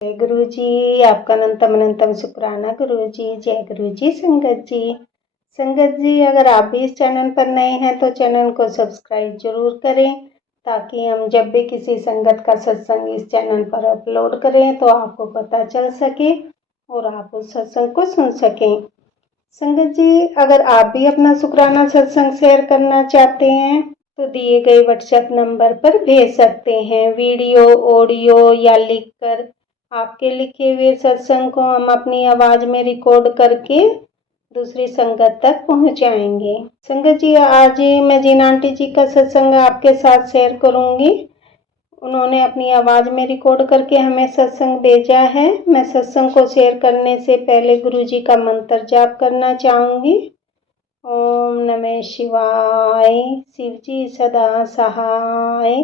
जय गुरु जी। आपका अनंतम अनंतम शुक्राना गुरु जी। जय गुरु जी। संगत जी, अगर आप भी इस चैनल पर नए हैं तो चैनल को सब्सक्राइब जरूर करें, ताकि हम जब भी किसी संगत का सत्संग इस चैनल पर अपलोड करें तो आपको पता चल सके और आप उस सत्संग को सुन सकें। संगत जी, अगर आप भी अपना शुक्राना सत्संग शेयर करना चाहते हैं तो दिए गए व्हाट्सएप नंबर पर भेज सकते हैं। वीडियो, ऑडियो या लिखकर आपके लिखे हुए सत्संग को हम अपनी आवाज में रिकॉर्ड करके दूसरी संगत तक पहुंचाएंगे। संगत जी, आज मैं जिन आंटी जी का सत्संग आपके साथ शेयर करूंगी, उन्होंने अपनी आवाज में रिकॉर्ड करके हमें सत्संग भेजा है। मैं सत्संग को शेयर करने से पहले गुरु जी का मंत्र जाप करना चाहूंगी। ओम नमः शिवाय, शिव जी सदा सहाय।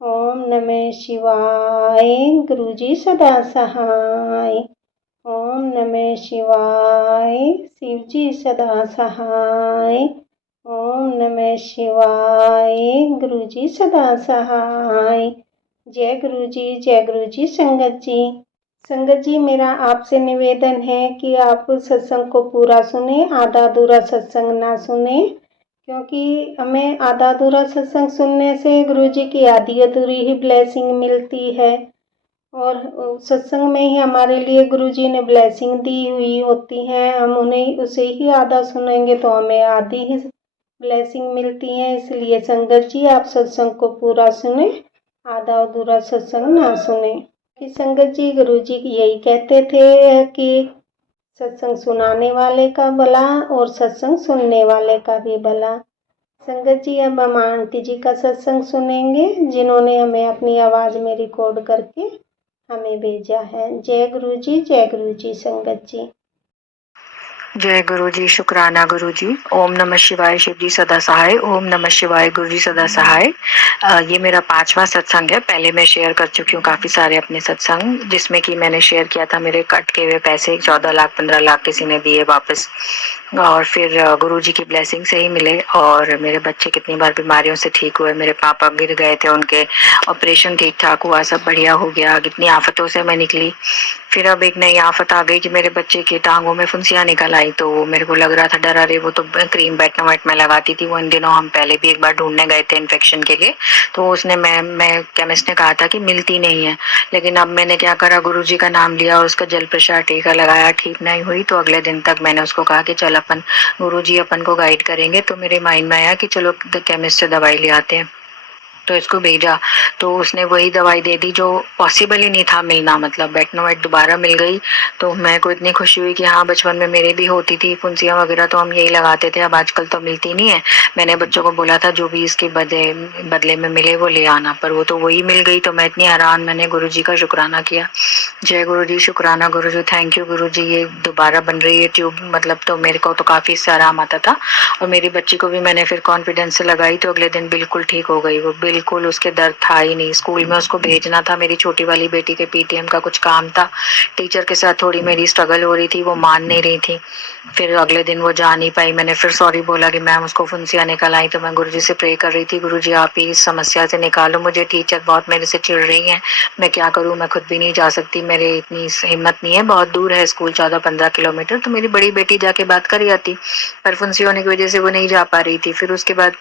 ओम नमः शिवाय, गुरु जी सदा सहाय। ओम नमः शिवाय, शिव जी सदा सहाय। ओम नमः शिवाय, गुरु जी सदा सहाय। जय गुरु जी। जय गुरु जी। संगत जी, मेरा आपसे निवेदन है कि आप सत्संग को पूरा सुने, आधा अधूरा सत्संग ना सुने, क्योंकि हमें आधा अधूरा सत्संग सुनने से गुरु जी की आधी अधूरी ही ब्लेसिंग मिलती है, और सत्संग में ही हमारे लिए गुरु जी ने ब्लेसिंग दी हुई होती है। हम उन्हें उसे ही आधा सुनेंगे तो हमें आधी ही ब्लेसिंग मिलती है। इसलिए संगत जी, आप सत्संग को पूरा सुने, आधा अधूरा सत्संग ना सुने। कि संगत जी, गुरु जी यही कहते थे कि सत्संग सुनाने वाले का भला और सत्संग सुनने वाले का भी भला। संगत जी, अब हम आंटी जी का सत्संग सुनेंगे, जिन्होंने हमें अपनी आवाज में रिकॉर्ड करके हमें भेजा है। जय गुरु जी। जय गुरु जी। संगत जी, जय गुरु जी। शुक्राना गुरु जी। ओम नमः शिवाय, शिव जी सदा सहाय। ओम नमः शिवाय, गुरु जी सदा सहाय। ये मेरा 5वां सत्संग है। पहले मैं शेयर कर चुकी हूँ काफी सारे अपने सत्संग, जिसमें कि मैंने शेयर किया था मेरे कट के हुए पैसे 14 लाख 15 लाख किसी ने दिए वापस, और फिर गुरु जी की ब्लेसिंग से ही मिले। और मेरे बच्चे कितनी बार बीमारियों से ठीक हुए, मेरे पापा गिर गए थे, उनके ऑपरेशन ठीक ठाक हुआ, सब बढ़िया हो गया। कितनी आफतों से मैं निकली, फिर अब एक नई आफत आ गई कि मेरे बच्चे की टांगों में फुंसियां निकल आई। तो मेरे को लग रहा था डर, अरे वो तो क्रीम बेटनोवेट में लगाती थी वो, इन दिनों हम पहले भी एक बार ढूंढने गए थे इन्फेक्शन के लिए, तो उसने मैं केमिस्ट ने कहा था कि मिलती नहीं है। लेकिन अब मैंने क्या करा, गुरुजी का नाम लिया और उसका जल प्रसाद टीका लगाया, ठीक नहीं हुई तो अगले दिन तक मैंने उसको कहा कि चल अपन गुरुजी अपन को गाइड करेंगे। तो मेरे माइंड में आया कि चलो केमिस्ट से दवाई ले आते हैं, तो इसको भेजा। तो उसने वही दवाई दे दी जो पॉसिबल ही नहीं था मिलना, मतलब बेटनोवेट दोबारा मिल गई। तो मैं को इतनी खुशी हुई कि हाँ, बचपन में मेरे भी होती थी फुंसियाँ वगैरह, तो हम यही लगाते थे, अब आजकल तो मिलती नहीं है। मैंने बच्चों को बोला था जो भी इसके बदले में मिले वो ले आना, पर वो तो वही मिल गई। तो मैं इतनी हैरान, मैंने गुरु जी का शुक्राना किया। जय गुरु जी। शुक्राना गुरु जी। थैंक यू गुरु जी। ये दोबारा बन रही है ट्यूब, मतलब तो मेरे को तो काफी इससे आराम आता था। और मेरी बच्ची को भी मैंने फिर कॉन्फिडेंस से लगाई तो अगले दिन बिल्कुल ठीक हो गई वो, बिल्कुल उसके दर्द था ही नहीं। स्कूल में उसको भेजना था, मेरी छोटी वाली बेटी के पीटीएम का कुछ काम था, टीचर के साथ थोड़ी मेरी स्ट्रगल हो रही थी, वो मान नहीं रही थी। फिर अगले दिन वो जा नहीं पाई, मैंने फिर सॉरी बोला कि मैम उसको फुंसियाँ निकल आई। तो मैं गुरुजी से प्रे कर रही थी, गुरुजी आप ही इस समस्या से निकालो मुझे, टीचर बहुत मेरे से चिढ़ रही हैं, मैं क्या करूँ, मैं खुद भी नहीं जा सकती, मेरे इतनी हिम्मत नहीं है, बहुत दूर है स्कूल 14-15 किलोमीटर। तो मेरी बड़ी बेटी जाके बात कर आती, पर फुंसी होने की वजह से वो नहीं जा पा रही थी। फिर उसके बाद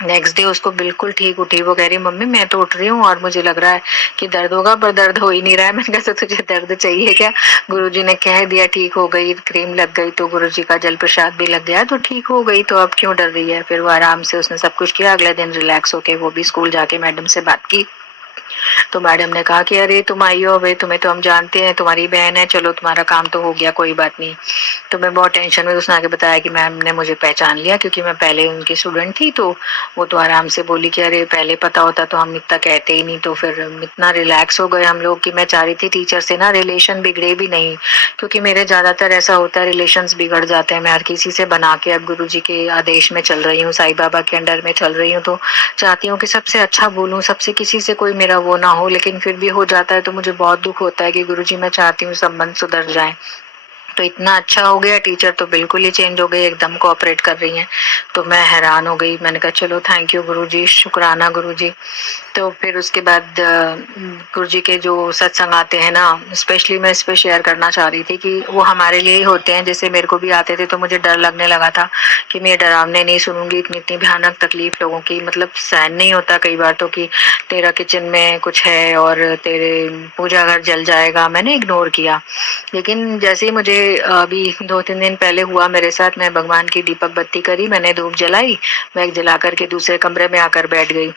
नेक्स्ट डे उसको बिल्कुल ठीक उठी, वो कह रही मम्मी मैं तो उठ रही हूँ और मुझे लग रहा है कि दर्द होगा, पर दर्द हो ही नहीं रहा है। मैंने कहा तुझे दर्द चाहिए क्या? गुरुजी ने कह दिया ठीक हो गई, क्रीम लग गई तो गुरुजी का जल प्रसाद भी लग गया तो ठीक हो गई, तो अब क्यों डर रही है? फिर वो आराम से उसने सब कुछ किया, अगले दिन रिलैक्स होके वो भी स्कूल जाके मैडम से बात की। तो मैडम ने कहा कि अरे तुम आई हो, भाई तुम्हें तो हम जानते हैं, तुम्हारी बहन है, चलो तुम्हारा काम तो हो गया, कोई बात नहीं। तो मैं बहुत टेंशन में, उसने आगे बताया कि मैम ने मुझे पहचान लिया क्योंकि मैं पहले उनकी स्टूडेंट थी। तो वो तो आराम से बोली कि अरे पहले पता होता तो हम इतना कहते ही नहीं। तो फिर इतना रिलैक्स हो गए हम लोग कि मैं चाह रही थी टीचर से ना रिलेशन बिगड़े भी नहीं, क्योंकि मेरे ज्यादातर ऐसा होता है रिलेशंस बिगड़ जाते हैं। मैं हर किसी से बना के अब गुरु जी के आदेश में चल रही हूँ, साईं बाबा के अंडर में चल रही हूँ, तो चाहती हूँ कि सबसे अच्छा बोलूँ, सबसे किसी से कोई मेरा वो ना हो। लेकिन फिर भी हो जाता है तो मुझे बहुत दुख होता है कि गुरुजी मैं चाहती हूँ संबंध सुधर जाए, तो इतना अच्छा हो गया, टीचर तो बिल्कुल ही चेंज हो गई, एकदम कोऑपरेट कर रही हैं। तो मैं हैरान हो गई, मैंने कहा चलो थैंक यू गुरुजी, शुक्राना गुरुजी। तो फिर उसके बाद गुरुजी के जो सत्संग आते हैं ना, स्पेशली मैं इस पे शेयर करना चाह रही थी कि वो हमारे लिए ही होते हैं। जैसे मेरे को भी आते थे तो मुझे डर लगने लगा था कि मैं डरावने नहीं सुनूंगी, इतनी इतनी भयानक तकलीफ लोगों की, मतलब सहन नहीं होता कई बार तो कि तेरा किचन में कुछ है और तेरे पूजा घर जल जाएगा। मैंने इग्नोर किया, लेकिन जैसे ही मुझे अभी 2-3 दिन पहले हुआ मेरे साथ, मैं भगवान की दीपक बत्ती करी, मैंने धूप जलाई, मैं जला करके दूसरे कमरे में आकर बैठ गई,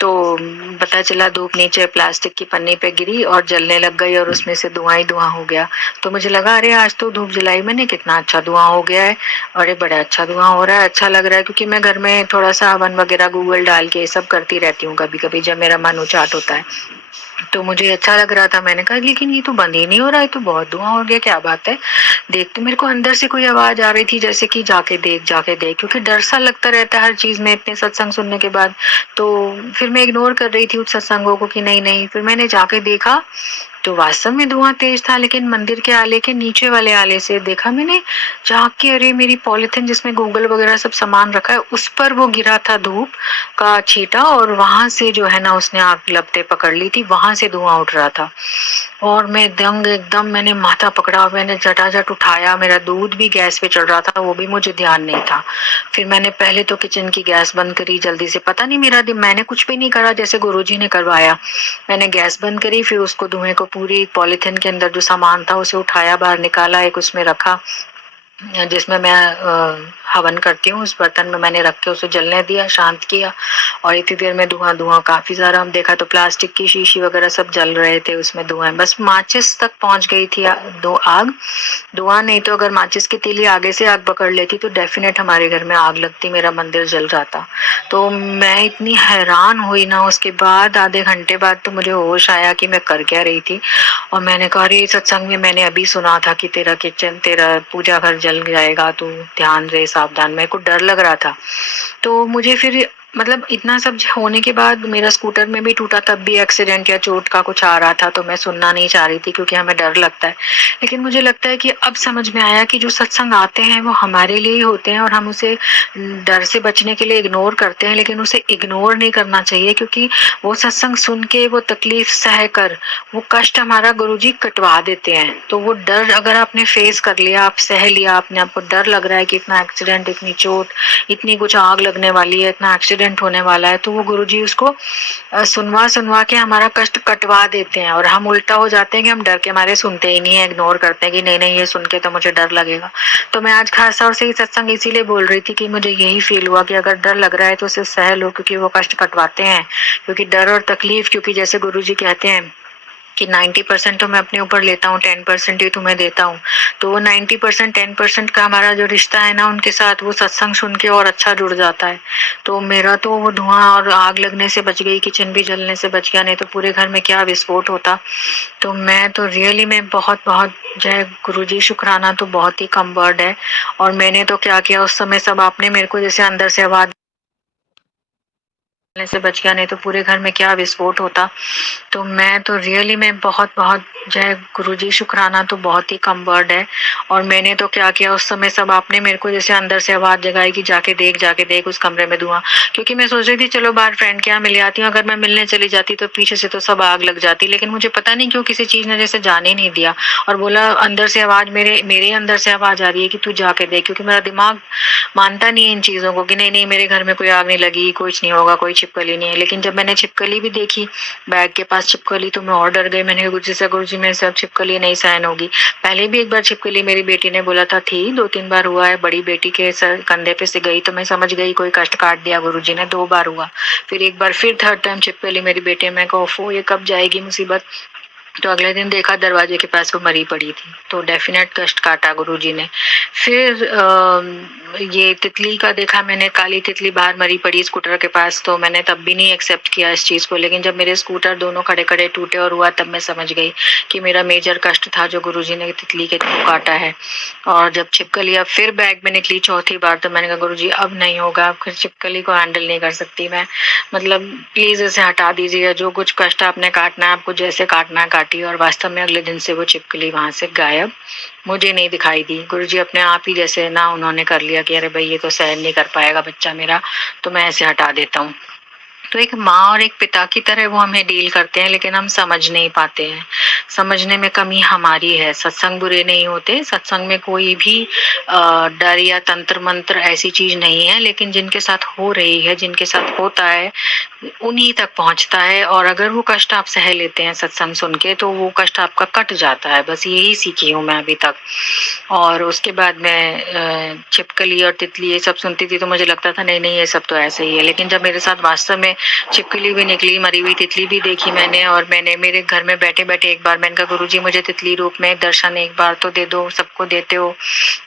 तो पता चला धूप नीचे प्लास्टिक की पन्नी पे गिरी और जलने लग गई और उसमें से धुआं ही धुआं हो गया। तो मुझे लगा अरे आज तो धूप जलाई मैंने, कितना अच्छा धुआं हो गया है, अरे बड़ा अच्छा धुआं हो रहा है, अच्छा लग रहा है। क्योंकि मैं घर में थोड़ा सा हवन वगैरह गूगल डाल के सब करती रहती हूँ कभी कभी जब मेरा मन उचाट होता है, तो मुझे अच्छा लग रहा था। मैंने कहा लेकिन ये तो बंद ही नहीं हो रहा है, तो बहुत धुआं हो गया, क्या बात है। देखते मेरे को अंदर से कोई आवाज आ रही थी जैसे कि जाके देख, क्योंकि डर सा लगता रहता है हर चीज में इतने सत्संग सुनने के बाद। तो फिर मैं इग्नोर कर रही थी उस सत्संगों को कि नहीं नहीं। फिर मैंने जाके देखा तो वास्तव में धुआं तेज था, लेकिन मंदिर के आले के नीचे वाले आले से देखा मैंने जाके, अरे मेरी पॉलिथीन जिसमें गूगल वगैरह सब सामान रखा है उस पर वो गिरा था धूप का छींटा, और वहां से जो है ना उसने आग लपटे पकड़ ली थी, वहां से धुआं उठ रहा था। और मैं दंग एकदम, मैंने माथा पकड़ा, मैंने झटाझट उठाया, मेरा दूध भी गैस पे चल रहा था, वो भी मुझे ध्यान नहीं था। फिर मैंने पहले तो किचन की गैस बंद करी जल्दी से, पता नहीं मेरा मैंने कुछ भी नहीं करा, जैसे गुरुजी ने करवाया। मैंने गैस बंद करी, फिर उसको धुएं को पूरी पॉलिथीन के अंदर जो सामान था उसे उठाया, बाहर निकाला, एक उसमें रखा जिसमें मैं हवन करती हूँ, उस बर्तन में मैंने रख के उसे जलने दिया, शांत किया। और इतनी देर में धुआं काफी सारा हम देखा तो प्लास्टिक की शीशी वगैरह सब जल रहे थे उसमें, धुआं बस माचिस तक पहुंच गई थी आग। धुआं नहीं तो अगर माचिस की तीली आगे से आग पकड़ लेती तो डेफिनेट हमारे घर में आग लगती, मेरा मंदिर जल जाता। तो मैं इतनी हैरान हुई ना, उसके बाद आधे घंटे बाद तो मुझे होश आया कि मैं कर क्या रही थी। और मैंने कहा अरे सत्संग में मैंने अभी सुना था कि तेरा किचन, तेरा पूजा घर जल जाएगा, तू ध्यान रहे, सावधान। मेरे को डर लग रहा था। तो मुझे फिर मतलब इतना सब होने के बाद मेरा स्कूटर में भी टूटा, तब भी एक्सीडेंट या चोट का कुछ आ रहा था, तो मैं सुनना नहीं चाह रही थी क्योंकि हमें डर लगता है। लेकिन मुझे लगता है कि अब समझ में आया कि जो सत्संग आते हैं वो हमारे लिए ही होते हैं, और हम उसे डर से बचने के लिए इग्नोर करते हैं, लेकिन उसे इग्नोर नहीं करना चाहिए, क्योंकि वो सत्संग सुन के, वो तकलीफ सह कर, वो कष्ट हमारा गुरुजी कटवा देते हैं। तो वो डर अगर आपने फेस कर लिया, आप सह लिया, अपने आपको डर लग रहा है कि इतना एक्सीडेंट, इतनी चोट, इतनी कुछ आग लगने वाली है, इतना एक्सीडेंट होने वाला है, तो वो गुरुजी उसको सुनवा के हमारा कष्ट कटवा देते हैं। और हम उल्टा हो जाते हैं कि हम डर के मारे सुनते ही नहीं है, इग्नोर करते हैं कि नहीं नहीं ये सुन के तो मुझे डर लगेगा। तो मैं आज खास तौर से ये सत्संग इसीलिए बोल रही थी कि मुझे यही फील हुआ कि अगर डर लग रहा है तो उसे सह लो, क्योंकि वो कष्ट कटवाते हैं। क्योंकि डर और तकलीफ, क्योंकि जैसे गुरुजी कहते हैं कि 90% तो मैं अपने ऊपर लेता हूँ, 10% ही तुम्हें देता हूँ। तो वो 90% 10% का हमारा जो रिश्ता है ना उनके साथ, वो सत्संग सुन के और अच्छा जुड़ जाता है। तो मेरा तो वो धुआं और आग लगने से बच गई, किचन भी जलने से बच गया, नहीं तो पूरे घर में क्या विस्फोट होता। तो मैं तो रियली में बहुत बहुत जय गुरुजी, शुक्राना तो बहुत ही कम वर्ड है। और मैंने तो क्या किया उस समय, सब आपने मेरे को जैसे अंदर से आवाज से बच गया, नहीं तो पूरे घर में क्या विस्फोट होता। तो मैं तो रियली में बहुत बहुत जय गुरुजी, शुक्राना तो बहुत ही कम वर्ड है। और मैंने तो क्या किया उस समय, सब आपने मेरे को जैसे अंदर से आवाज जगाई कि जाके देख उस कमरे में धुआं। क्योंकि मैं सोच रही थी चलो बाहर फ्रेंड के यहाँ मिल आती हूँ, अगर मैं मिलने चली जाती तो पीछे से तो सब आग लग जाती। लेकिन मुझे पता नहीं क्यों किसी चीज ने जैसे जाने नहीं दिया, और बोला अंदर से आवाज, मेरे अंदर से आवाज आ रही है कि तू जाके देख। क्योंकि मेरा दिमाग मानता नहीं है इन चीजों को कि नहीं नहीं मेरे घर में कोई आग नहीं लगी, कुछ नहीं होगा, कोई छिपकली नहीं है। लेकिन जब मैंने छिपकली भी देखी, बैग के पास छिपकली, तो मैं और डर गई। मैंने गुरुजी से, गुरुजी मेरे से अब छिपकली नहीं सहन होगी। पहले भी एक बार छिपकली मेरी बेटी ने बोला था, थी 2-3 बार हुआ है, बड़ी बेटी के सर कंधे पे से गई तो मैं समझ गई कोई कष्ट काट दिया गुरुजी ने। 2 बार हुआ, फिर एक बार, फिर थर्ड टाइम छिपकली मेरी बेटी में को, ये कब जाएगी मुसीबत। तो अगले दिन देखा दरवाजे के पास वो मरी पड़ी थी, तो डेफिनेट कष्ट काटा गुरुजी ने। फिर ये तितली का देखा मैंने, काली तितली बाहर मरी पड़ी स्कूटर के पास, तो मैंने तब भी नहीं एक्सेप्ट किया इस चीज को। लेकिन जब मेरे स्कूटर दोनों खड़े खड़े टूटे और हुआ, तब मैं समझ गई कि मेरा मेजर कष्ट था जो गुरुजी ने तितली के को काटा है। और जब छिपकली अब फिर बैग में निकली चौथी बार, तो मैंने कहा गुरुजी अब नहीं होगा, फिर छिपकली को हैंडल नहीं कर सकती मैं, मतलब प्लीज इसे हटा दीजिएगा, जो कुछ कष्ट आपने काटना है, आपको जैसे काटना है काट काटी और वास्तव में अगले दिन से वो छिपकली वहां से गायब, मुझे नहीं दिखाई दी। गुरुजी अपने आप ही जैसे ना उन्होंने कर लिया कि अरे भाई ये तो सहन नहीं कर पाएगा बच्चा मेरा, तो मैं ऐसे हटा देता हूँ। तो एक माँ और एक पिता की तरह वो हमें डील करते हैं, लेकिन हम समझ नहीं पाते हैं। समझने में कमी हमारी है। सत्संग बुरे नहीं होते, सत्संग में कोई भी डर या तंत्र मंत्र ऐसी चीज नहीं है, लेकिन जिनके साथ हो रही है, जिनके साथ होता है, उन्हीं तक पहुंचता है। और अगर वो कष्ट आप सह लेते हैं सत्संग सुन के, तो वो कष्ट आपका कट जाता है। बस यही सीखी हूँ मैं अभी तक। और उसके बाद मैं छिपकली और तितली ये सब सुनती थी तो मुझे लगता था नहीं नहीं ये सब तो ऐसे ही है। लेकिन जब मेरे साथ वास्तव में छिपकली भी निकली, मरी हुई तितली भी देखी मैंने, और मैंने मेरे घर में बैठे बैठे एक बार मैंने कहा गुरुजी मुझे तितली रूप में दर्शन एक बार तो दे दो, सबको देते हो।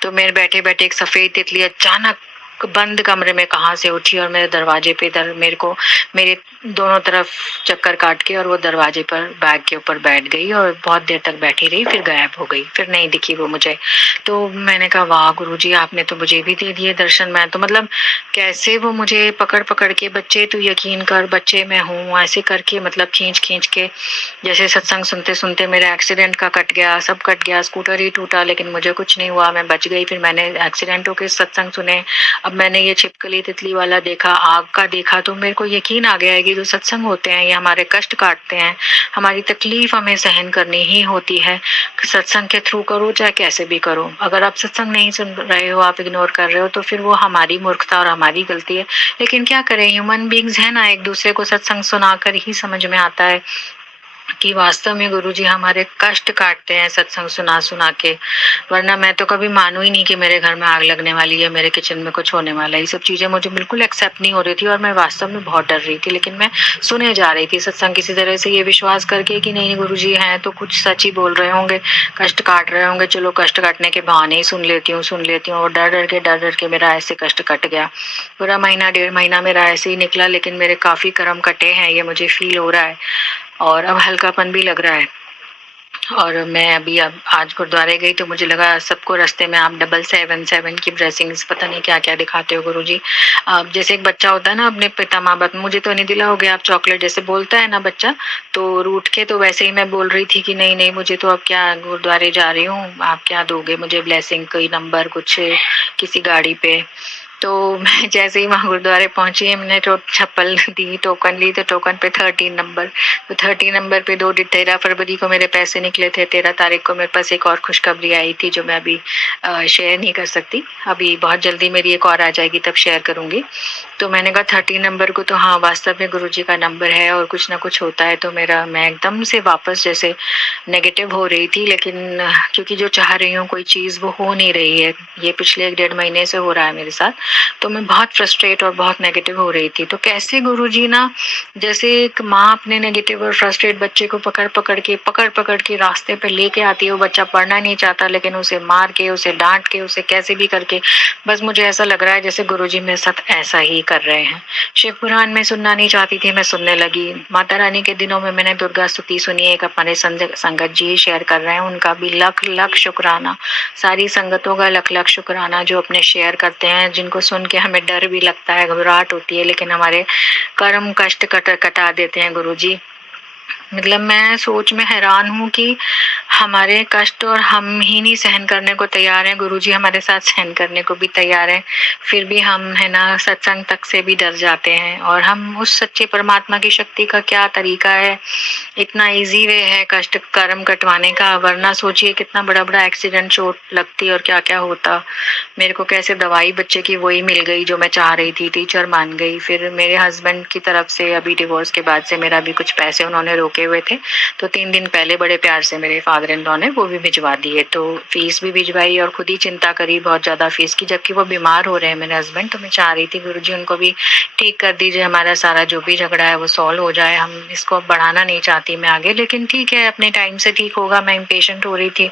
तो मेरे बैठे बैठे एक सफेद तितली अचानक बंद कमरे में कहाँ से उठी और मेरे दरवाजे पे मेरे को मेरे दोनों तरफ चक्कर काट के और वो दरवाजे पर बैग के ऊपर बैठ गई और बहुत देर तक बैठी रही, फिर गायब हो गई, फिर नहीं दिखी वो मुझे। तो मैंने कहा वाह गुरुजी आपने तो मुझे भी दे दिए दर्शन। मैं तो मतलब कैसे वो मुझे पकड़ पकड़ के, बच्चे तू यकीन कर बच्चे मैं हूँ, ऐसे करके मतलब खींच खींच के, जैसे सत्संग सुनते सुनते मेरा एक्सीडेंट का कट गया, सब कट गया, स्कूटर ही टूटा लेकिन मुझे कुछ नहीं हुआ, मैं बच गई। फिर मैंने एक्सीडेंटों के सत्संग सुने, अब मैंने ये छिपकली तितली वाला देखा, आग का देखा, तो मेरे को यकीन आ गया है कि जो सत्संग होते हैं ये हमारे कष्ट काटते हैं, हमारी तकलीफ हमें सहन करनी ही होती है। सत्संग के थ्रू करो चाहे कैसे भी करो, अगर आप सत्संग नहीं सुन रहे हो, आप इग्नोर कर रहे हो, तो फिर वो हमारी मूर्खता और हमारी गलती है। लेकिन क्या करें, ह्यूमन बींग्स है ना, एक दूसरे को सत्संग सुनाकर ही समझ में आता है कि वास्तव में गुरुजी हमारे कष्ट काटते हैं सत्संग सुना सुना के। वरना मैं तो कभी मानू ही नहीं कि मेरे घर में आग लगने वाली है, मेरे किचन में कुछ होने वाला है। ये सब चीजें मुझे बिल्कुल एक्सेप्ट नहीं हो रही थी और मैं वास्तव में बहुत डर रही थी। लेकिन मैं सुने जा रही थी सत्संग किसी तरह से, ये विश्वास करके कि नहीं गुरुजी हैं तो कुछ सच ही बोल रहे होंगे, कष्ट काट रहे होंगे, चलो कष्ट काटने के बहाने ही सुन लेती हूँ। और डर डर के मेरा ऐसे कष्ट कट गया। पूरा महीना 1.5 महीना मेरा ऐसे ही निकला, लेकिन मेरे काफी कर्म कटे हैं, ये मुझे फील हो रहा है और अब हल्कापन भी लग रहा है। और मैं अभी अब आज गुरुद्वारे गई तो मुझे लगा सबको रास्ते में आप 777 की ब्लेसिंग्स पता नहीं क्या क्या दिखाते हो गुरुजी। जैसे एक बच्चा होता है ना अपने पिता माँ बाप, मुझे तो नहीं दिलाओगे आप चॉकलेट, जैसे बोलता है ना बच्चा, तो रूठ के, तो वैसे ही मैं बोल रही थी कि नहीं नहीं मुझे तो अब क्या, गुरुद्वारे जा रही हूँ, आप क्या दोगे मुझे ब्लेसिंग, कोई नंबर कुछ किसी गाड़ी पे। तो मैं जैसे ही वहाँ गुरुद्वारे पहुंची, मैंने चप्पल दी, टोकन ली, तो टोकन पे 13 नंबर, तो 13 नंबर पे 13 फरवरी को मेरे पैसे निकले थे। 13 तारीख को मेरे पास एक और खुशखबरी आई थी जो मैं अभी शेयर नहीं कर सकती, अभी बहुत जल्दी मेरी एक और आ जाएगी तब शेयर करूंगी। तो मैंने कहा 13 नंबर को तो हाँ वास्तव में गुरुजी का नंबर है और कुछ ना कुछ होता है। तो मैं एकदम से वापस जैसे नेगेटिव हो रही थी, लेकिन क्योंकि जो चाह रही हूँ कोई चीज वो हो नहीं रही है, ये पिछले 1.5 महीने से हो रहा है मेरे साथ, तो मैं बहुत फ्रस्ट्रेट और बहुत नेगेटिव हो रही थी। तो कैसे गुरुजी ना, जैसे एक माँ अपने नेगेटिव और फ्रस्ट्रेट बच्चे को पकड़ पकड़ के रास्ते पे लेके आती है, वो बच्चा पढ़ना नहीं चाहता लेकिन उसे मार के, उसे डांट के, उसे कैसे भी करके, बस मुझे ऐसा लग रहा है जैसे गुरुजी मेरे साथ ऐसा ही कर रहे हैं। शिव पुराण में सुनना नहीं चाहती थी, मैं सुनने लगी। माता रानी के दिनों में मैंने दुर्गा स्तुति सुनी, एक हमारे संगत जी शेयर कर रहे हैं, उनका भी लख लख शुक्राना, सारी संगतों का लख लख शुक्राना जो अपने शेयर करते हैं, जिनको सुन के हमें डर भी लगता है, घबराहट होती है, लेकिन हमारे कर्म कष्ट कटा देते हैं गुरुजी। मतलब मैं सोच में हैरान हूँ कि हमारे कष्ट और हम ही नहीं सहन करने को तैयार हैं, गुरुजी हमारे साथ सहन करने को भी तैयार हैं, फिर भी हम है ना सत्संग तक से भी डर जाते हैं। और हम उस सच्चे परमात्मा की शक्ति का क्या तरीका है, इतना इजी वे है कष्ट कर्म कटवाने का, वरना सोचिए कितना बड़ा बड़ा एक्सीडेंट, चोट लगती और क्या क्या होता। मेरे को कैसे दवाई बच्चे की वही मिल गई जो मैं चाह रही थी, टीचर मान गई। फिर मेरे हस्बैंड की तरफ से अभी डिवोर्स के बाद से मेरा भी कुछ पैसे उन्होंने रोके हुए थे, तो 3 दिन पहले बड़े प्यार से मेरे फादर इन लॉ ने वो भी भिजवा दिए, तो फीस भी भिजवाई और खुद ही चिंता करी बहुत ज्यादा फीस की, जबकि वो बीमार हो रहे हैं मेरे हस्बैंड। तो मैं चाह रही थी गुरुजी उनको भी ठीक कर दीजिए, हमारा सारा जो भी झगड़ा है वो सॉल्व हो जाए, हम इसको बढ़ाना नहीं चाहती मैं आगे, लेकिन ठीक है अपने टाइम से ठीक होगा। मैं इम्पेशेंट हो रही थी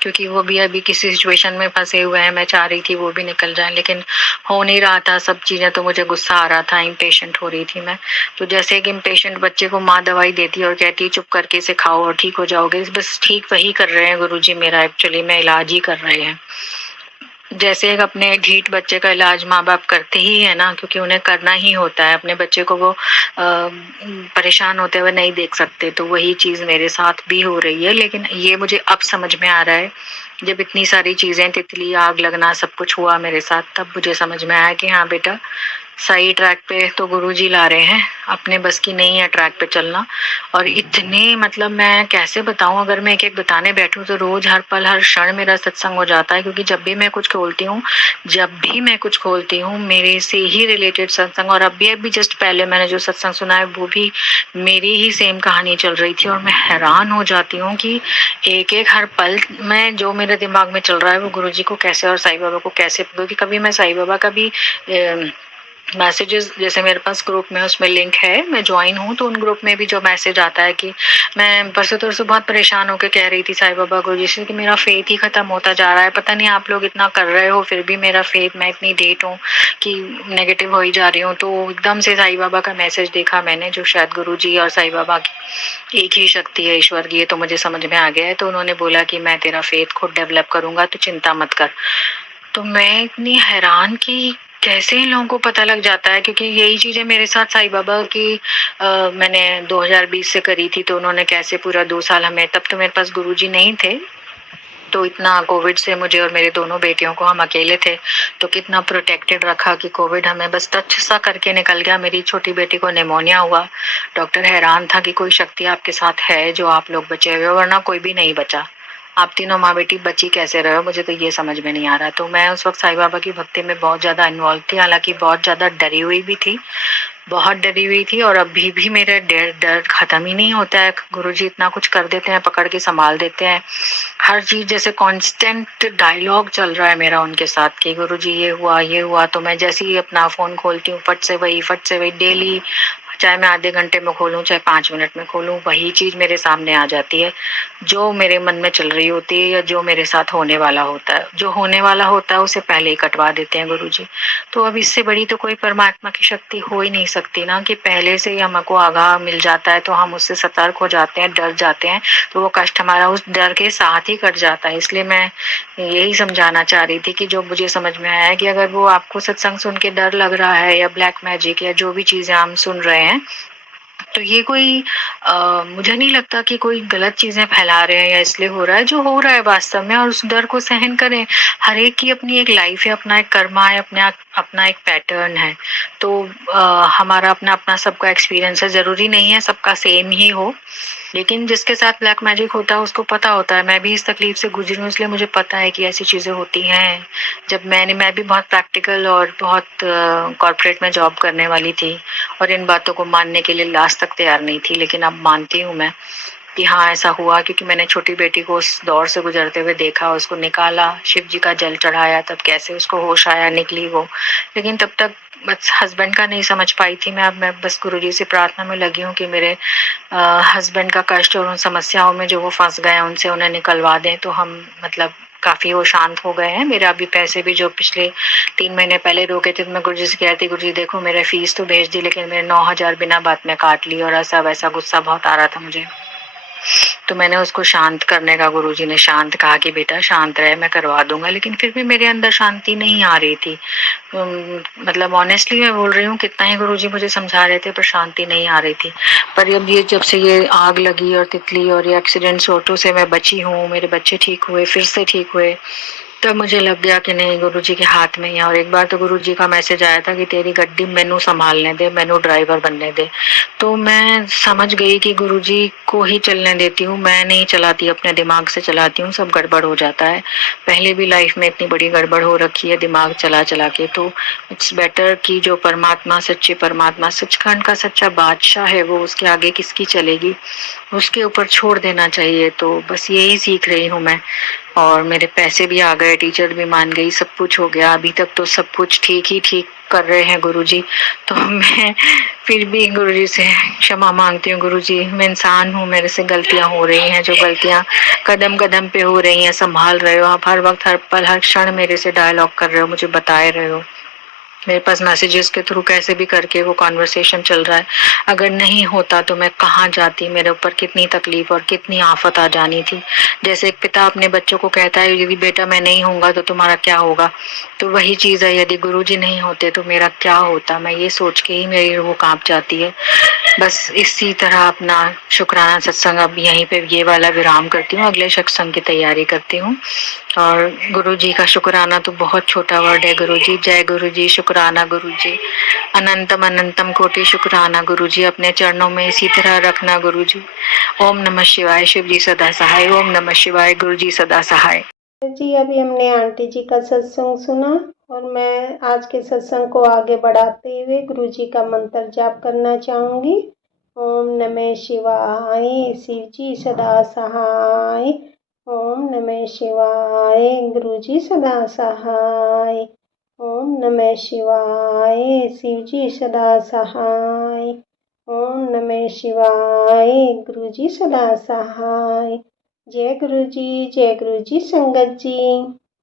क्योंकि वो भी अभी किसी सिचुएशन में फंसे हुए हैं, मैं चाह रही थी वो भी निकल जाए, लेकिन हो नहीं रहा था सब चीजें, तो मुझे गुस्सा आ रहा था, इम्पेशेंट हो रही थी मैं। तो जैसे एक इम्पेशेंट बच्चे को माँ दवाई देती और कहती चुप करके इसे खाओ और ठीक हो जाओगे, बस ठीक वही कर रहे हैं गुरुजी मेरा, एक्चुअली में इलाज ही कर रहे हैं। जैसे एक अपने ढीठ बच्चे का इलाज माँ बाप करते ही है ना, क्योंकि उन्हें करना ही होता है, अपने बच्चे को वो परेशान होते हुए नहीं देख सकते, तो वही चीज मेरे साथ भी हो रही है। लेकिन ये मुझे अब समझ में आ रहा है, जब इतनी सारी चीजें, तितली, आग लगना, सब कुछ हुआ मेरे साथ, तब मुझे समझ में आया कि हाँ बेटा, सही ट्रैक पे तो गुरुजी ला रहे हैं, अपने बस की नहीं है ट्रैक पे चलना। और इतने, मतलब मैं कैसे बताऊं, अगर मैं एक एक बताने बैठूं तो रोज हर पल हर क्षण मेरा सत्संग हो जाता है, क्योंकि जब भी मैं कुछ खोलती हूँ मेरे से ही रिलेटेड सत्संग। और अभी जस्ट पहले मैंने जो सत्संग सुना है वो भी मेरी ही सेम कहानी चल रही थी, और मैं हैरान हो जाती हूँ कि एक एक हर पल में जो मेरे दिमाग में चल रहा है वो गुरुजी को कैसे और साईं बाबा को कैसे, क्योंकि कभी मैं साईं बाबा का भी मैसेजेस, जैसे मेरे पास ग्रुप में उसमें लिंक है, मैं ज्वाइन हूँ, तो उन ग्रुप में भी जो मैसेज आता है कि मैं परसों तरसों बहुत परेशान होकर कह रही थी साईं बाबा गुरुजी से कि मेरा फेथ ही खत्म होता जा रहा है, पता नहीं आप लोग इतना कर रहे हो फिर भी मेरा फेथ, मैं इतनी ढीठ हूँ कि नेगेटिव हो ही जा रही हूँ। तो एकदम से साईं बाबा का मैसेज देखा मैंने, जो शायद गुरुजी और साईं बाबा की एक ही शक्ति है, ईश्वर की, ये तो मुझे समझ में आ गया है। तो उन्होंने बोला कि मैं तेरा फेथ खुद डेवलप करूंगा, तो चिंता मत कर। तो मैं इतनी हैरान कि कैसे इन लोगों को पता लग जाता है, क्योंकि यही चीजें मेरे साथ साईं बाबा की मैंने 2020 से करी थी, तो उन्होंने कैसे पूरा 2 साल हमें, तब तो मेरे पास गुरुजी नहीं थे, तो इतना कोविड से मुझे और मेरे दोनों बेटियों को, हम अकेले थे, तो कितना प्रोटेक्टेड रखा कि कोविड हमें बस टच सा करके निकल गया। मेरी छोटी बेटी को निमोनिया हुआ, डॉक्टर हैरान था कि कोई शक्ति आपके साथ है जो आप लोग बचे हुए, वरना कोई भी नहीं बचा। आप तीनों माँ बेटी बची कैसे रहे हो, मुझे तो ये समझ में नहीं आ रहा। तो मैं उस वक्त साईं बाबा की भक्ति में बहुत ज्यादा इन्वॉल्व थी, हालांकि बहुत ज्यादा डरी हुई भी थी, बहुत डरी हुई थी, और अभी भी मेरा डर खत्म ही नहीं होता है। गुरुजी इतना कुछ कर देते हैं, पकड़ के संभाल देते हैं, हर चीज जैसे कांस्टेंट डायलॉग चल रहा है मेरा उनके साथ कि गुरुजी ये हुआ। तो मैं जैसे ही अपना फोन खोलती हूँ फट से वही डेली, चाहे मैं आधे घंटे में खोलूं चाहे 5 मिनट में खोलूं, वही चीज मेरे सामने आ जाती है जो मेरे मन में चल रही होती है, या जो मेरे साथ होने वाला होता है। जो होने वाला होता है उसे पहले ही कटवा देते हैं गुरुजी। तो अब इससे बड़ी तो कोई परमात्मा की शक्ति हो ही नहीं सकती ना, कि पहले से ही हमको आगाह मिल जाता है तो हम उससे सतर्क हो जाते हैं, डर जाते हैं, तो वो कष्ट हमारा उस डर के साथ ही कट जाता है। इसलिए मैं यही समझाना चाह रही थी कि जो मुझे समझ में आया है कि अगर वो आपको सत्संग सुन के डर लग रहा है, या ब्लैक मैजिक, या जो भी चीजें हम सुन रहे हैं, तो ये कोई मुझे नहीं लगता कि कोई गलत चीजें फैला रहे हैं, या इसलिए हो रहा है जो हो रहा है वास्तव में, और उस डर को सहन करें। हर एक की अपनी एक लाइफ है, अपना एक कर्मा है, अपना एक पैटर्न है, तो हमारा अपना अपना सबका एक्सपीरियंस है, जरूरी नहीं है सबका सेम ही हो, लेकिन जिसके साथ ब्लैक मैजिक होता है उसको पता होता है। मैं भी इस तकलीफ से गुजरी हूँ, इसलिए मुझे पता है कि ऐसी चीजें होती हैं। जब मैं भी बहुत प्रैक्टिकल और बहुत कॉर्पोरेट में जॉब करने वाली थी, और इन बातों को मानने के लिए लास्ट तक तैयार नहीं थी, लेकिन अब मानती हूँ मैं कि हाँ ऐसा हुआ, क्योंकि मैंने छोटी बेटी को उस दौर से गुजरते हुए देखा, उसको निकाला, शिव जी का जल चढ़ाया, तब कैसे उसको होश आया, निकली वो। लेकिन तब तक बस हस्बैंड का नहीं समझ पाई थी मैं। अब मैं बस गुरुजी से प्रार्थना में लगी हूँ कि मेरे हस्बैंड का कष्ट और उन समस्याओं में जो वो फंस गए हैं उनसे उन्हें निकलवा दें, तो हम मतलब काफी वो शांत हो गए हैं। मेरे अभी पैसे भी जो पिछले 3 महीने पहले रोके थे, तो मैं गुरुजी से कहती, गुरुजी देखो मेरे फीस तो भेज दी, लेकिन मेरे 9,000 बिना बात में काट ली, और ऐसा वैसा गुस्सा बहुत आ रहा था मुझे। तो मैंने उसको शांत करने का, गुरुजी ने शांत कहा कि बेटा शांत रहे, मैं करवा दूंगा, लेकिन फिर भी मेरे अंदर शांति नहीं आ रही थी। मतलब ऑनेस्टली मैं बोल रही हूँ, कितना ही गुरुजी मुझे समझा रहे थे पर शांति नहीं आ रही थी। पर अब ये जब से ये आग लगी और तितली और ये एक्सीडेंट ऑटो से मैं बची हूँ, मेरे बच्चे ठीक हुए, फिर से ठीक हुए, तब मुझे लग गया कि नहीं गुरुजी के हाथ में ही है। और एक बार तो गुरुजी का मैसेज आया था कि तेरी गड्डी मैनू संभालने दे, मैनू ड्राइवर बनने दे। तो मैं समझ गई कि गुरुजी को ही चलने देती हूँ, मैं नहीं चलाती, अपने दिमाग से चलाती हूँ, सब गड़बड़ हो जाता है। पहले भी लाइफ में इतनी बड़ी गड़बड़ हो रखी है दिमाग चला चला के। तो इट्स बेटर कि जो परमात्मा, सच्चे परमात्मा, सचखंड का सच्चा बादशाह है, वो उसके आगे किसकी चलेगी, उसके ऊपर छोड़ देना चाहिए। तो बस यही सीख रही हूँ मैं। और मेरे पैसे भी आ गए, टीचर भी मान गई, सब कुछ हो गया। अभी तक तो सब कुछ ठीक कर रहे हैं गुरुजी। तो मैं फिर भी गुरुजी से क्षमा मांगती हूँ। गुरुजी मैं इंसान हूँ, मेरे से गलतियां हो रही हैं, जो गलतियां कदम कदम पे हो रही हैं, संभाल रहे हो आप, हर वक्त हर पल हर क्षण मेरे से डायलॉग कर रहे हो, मुझे बताए रहे हो। मेरे पास मैसेजेस के थ्रू कैसे भी करके वो कॉन्वर्सेशन चल रहा है। अगर नहीं होता तो मैं कहाँ जाती, मेरे ऊपर कितनी तकलीफ और कितनी आफत आ जानी थी। जैसे एक पिता अपने बच्चों को कहता है यदि बेटा मैं नहीं होऊंगा तो तुम्हारा क्या होगा, तो वही चीज है, यदि गुरुजी नहीं होते तो मेरा क्या होता। मैं ये सोच के ही मेरी रूह कांप जाती है। बस इसी तरह अपना शुक्राना सत्संग अब यहीं पे ये वाला विराम करती हूँ, अगले सत्संग की तैयारी करती हूँ। और गुरु जी का शुक्राना तो बहुत छोटा वर्ड है। गुरु जी, जय गुरु जी, शुक्राना गुरु जी, अनंतम अनंतम कोटि शुक्राना गुरु जी, अपने चरणों में इसी तरह रखना गुरु जी। ओम नमः शिवाय, शिव जी सदा सहाय। ओम नमः शिवाय, गुरु जी सदा सहाय। जी अभी हमने आंटी जी का सत्संग सुना और मैं आज के सत्संग को आगे बढ़ाते हुए गुरु जी का मंत्र जाप करना चाहूँगी। ओम नमः शिवाय, शिव जी सदा सहाय। ओम नमः शिवाय, गुरु जी सदा सहाय। ओम नमः शिवाय, शिव जी सदा सहाय। ओम नमः शिवाय, गुरु जी सदा सहाय। जय गुरु जी संगत जी।